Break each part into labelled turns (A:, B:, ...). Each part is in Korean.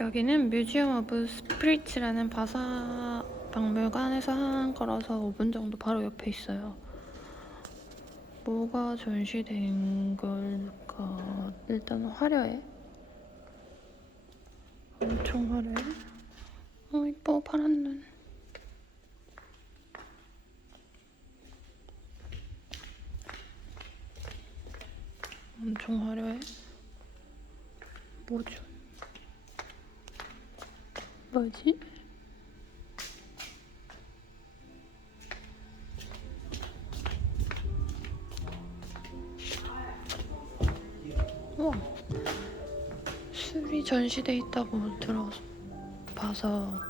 A: 여기는 뮤지엄 오브 스피릿이라는 바사 박물관에서 한 거라서 5분 정도 바로 옆에 있어요. 뭐가 전시된 걸까? 일단 화려해. 엄청 화려해. 어, 이뻐, 파란 눈. 엄청 화려해. 뭐죠? 뭐지? 우와. 술이 전시돼 있다고 들어봐서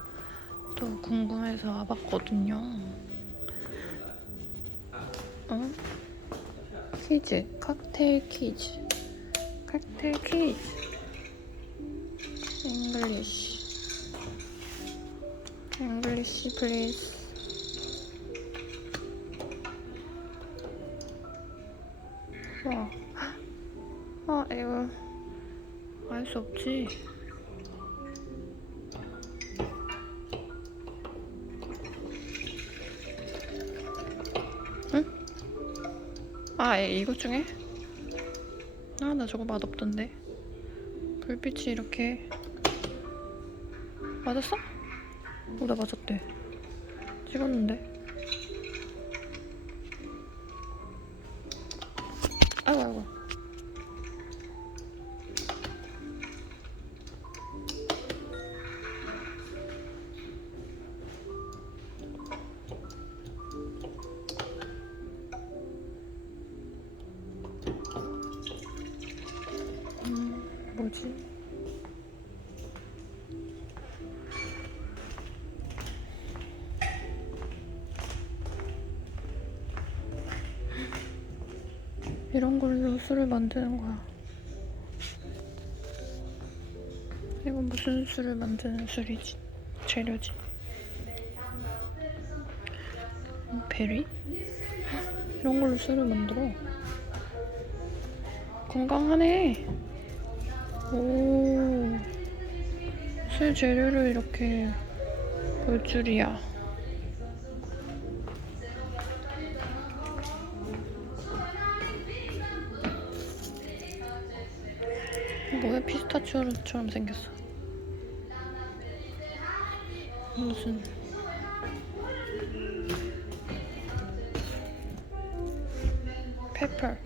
A: 또 궁금해서 와봤거든요. 어? 퀴즈. 칵테일 퀴즈. 칵테일 퀴즈. 잉글리시 잉글리시 플리즈 와 아, 이거 알 수 없지. 응? 아, 이- 이것 중에? 아, 나 저거 맛없던데. 불빛이 이렇게 맞았어? 오, 나 맞았대. 찍었는데. 이런 걸로 술을 만드는 거야. 이건 무슨 술을 만드는 술이지? 재료지? 음, 베리? 이런 걸로 술을 만들어. 건강하네. 오, 술 재료를 이렇게 볼 줄이야. 뭐야 피스타치오처럼 생겼어. 무슨 페퍼.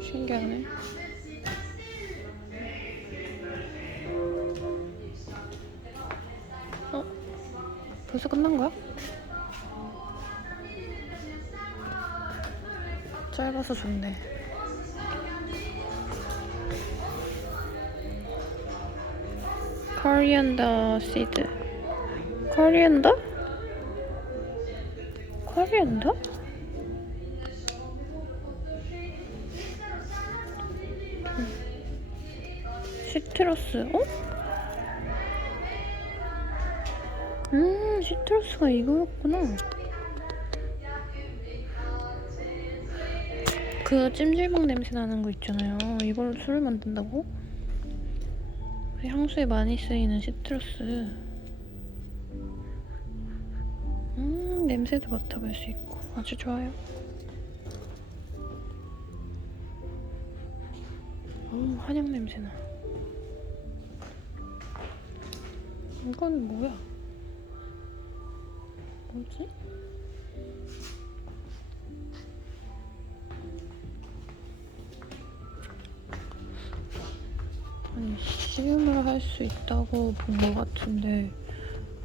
A: 신기하네. 어? 벌써 끝난 거야? 짧아서 좋네. 코리안더 시드. 코리안더? 코리안더? 시트러스, 어? 음, 시트러스가 이거였구나. 그 찜질방 냄새 나는 거 있잖아요. 이걸로 술을 만든다고? 그 향수에 많이 쓰이는 시트러스. 음, 냄새도 맡아볼 수 있고 아주 좋아요. 음, 한약 냄새 나. 이건 뭐야? 뭐지? 수 있다고 본 것 같은데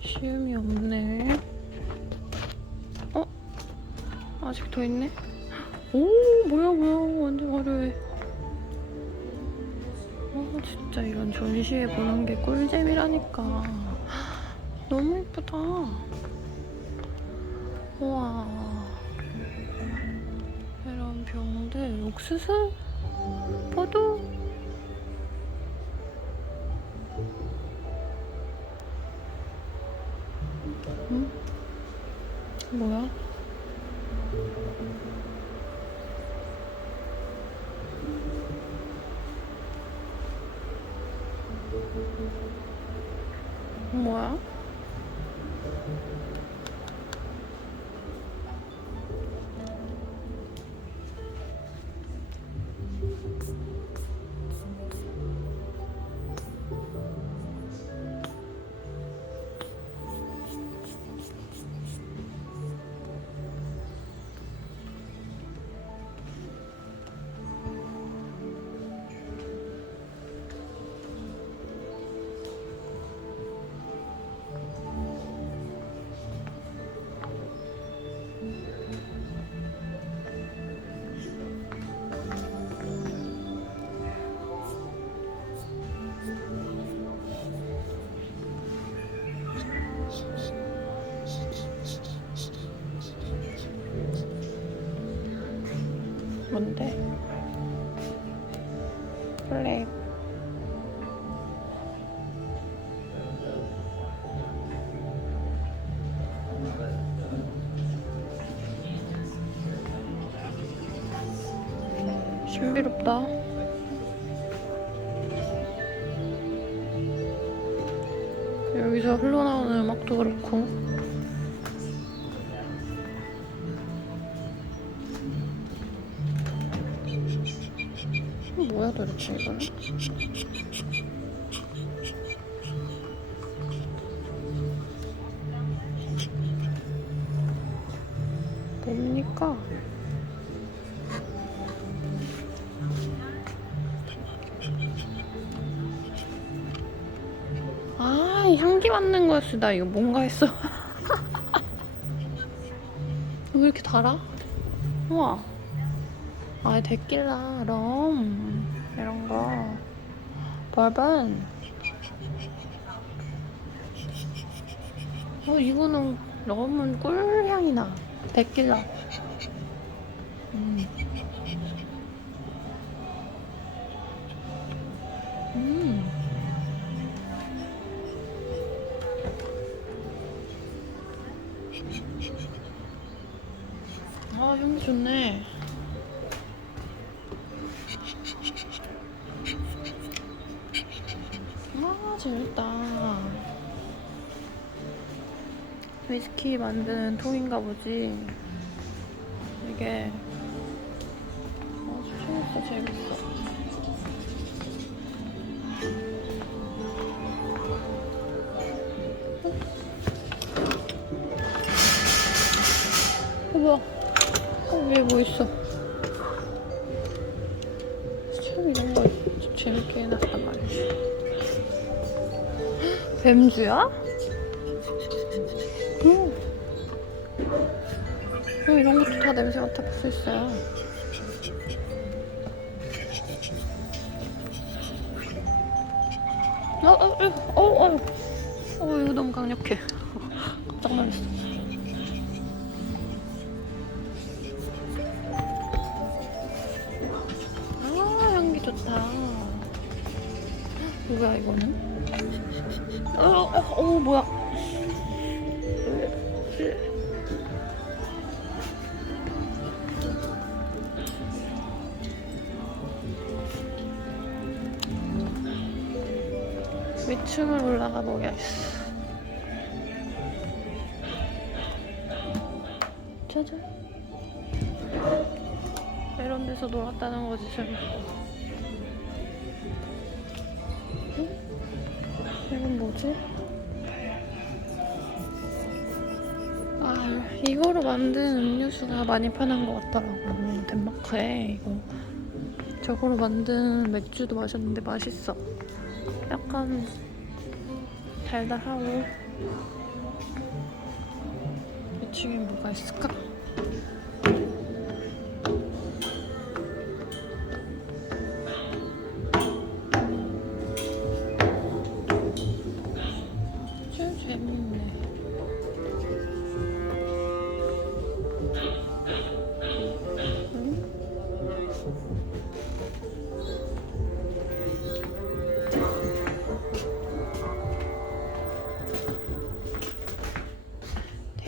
A: 시음이 없네. 어? 아직 더 있네? 오 뭐야 뭐야 완전 화려해. 아 진짜 이런 전시회 보는 게 꿀잼이라니까. 너무 예쁘다. 우와. 이런 병들 옥수수 포도 뭐 야? 뭔데? 플렉. 신비롭다. 여기서 흘러나오는 음악도 그렇고. 뭐야 도대체 이거는? 뭡니까? 아, 이 향기 맡는 거였어. 나 이거 뭔가 했어. 왜 이렇게 달아? 우와. 아, 데킬라, 럼, 이런 거. 버번. 어, 이거는 럼은 꿀향이 나. 데킬라. 음. 음. 아, 향기 좋네. 재밌다. 위스키 만드는 통인가 보지. 이게 아주 재밌어, 재밌어. 어, 뭐야? 어, 위에 뭐 있어? 참 이런 거좀 재밌게 해놨단 말이야. 뱀주야? 응. 어, 이런 것도 다 냄새 맡아볼 수 있어요. 어, 어, 어, 어, 어, 어, 이거 너무 강력해. 깜짝 놀랐어. 어, 어 뭐야. 위층을 올라가 보겠어. 짜잔. 이런 데서 놀았다는 거지, 재밌고. 이건 뭐지? 이거로 만든 음료수가 많이 파는 것 같더라고. 덴마크에 이거. 저거로 만든 맥주도 마셨는데 맛있어. 약간 달달하고. 2층에 뭐가 있을까?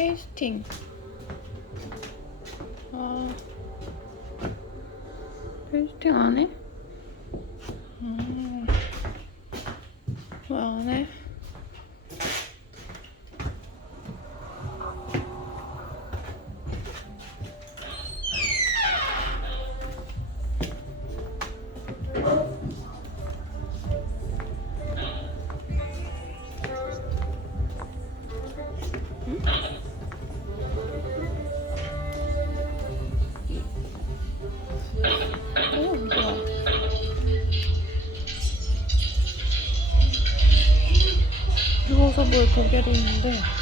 A: 테이스팅. 아, 테이스팅 안 해? 음. 뭐 아, 왜안 해? 골고루 했는데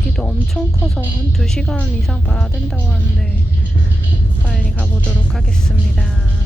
A: 여기도 엄청 커서 한 2시간 이상 봐야 된다고 하는데 빨리 가보도록 하겠습니다.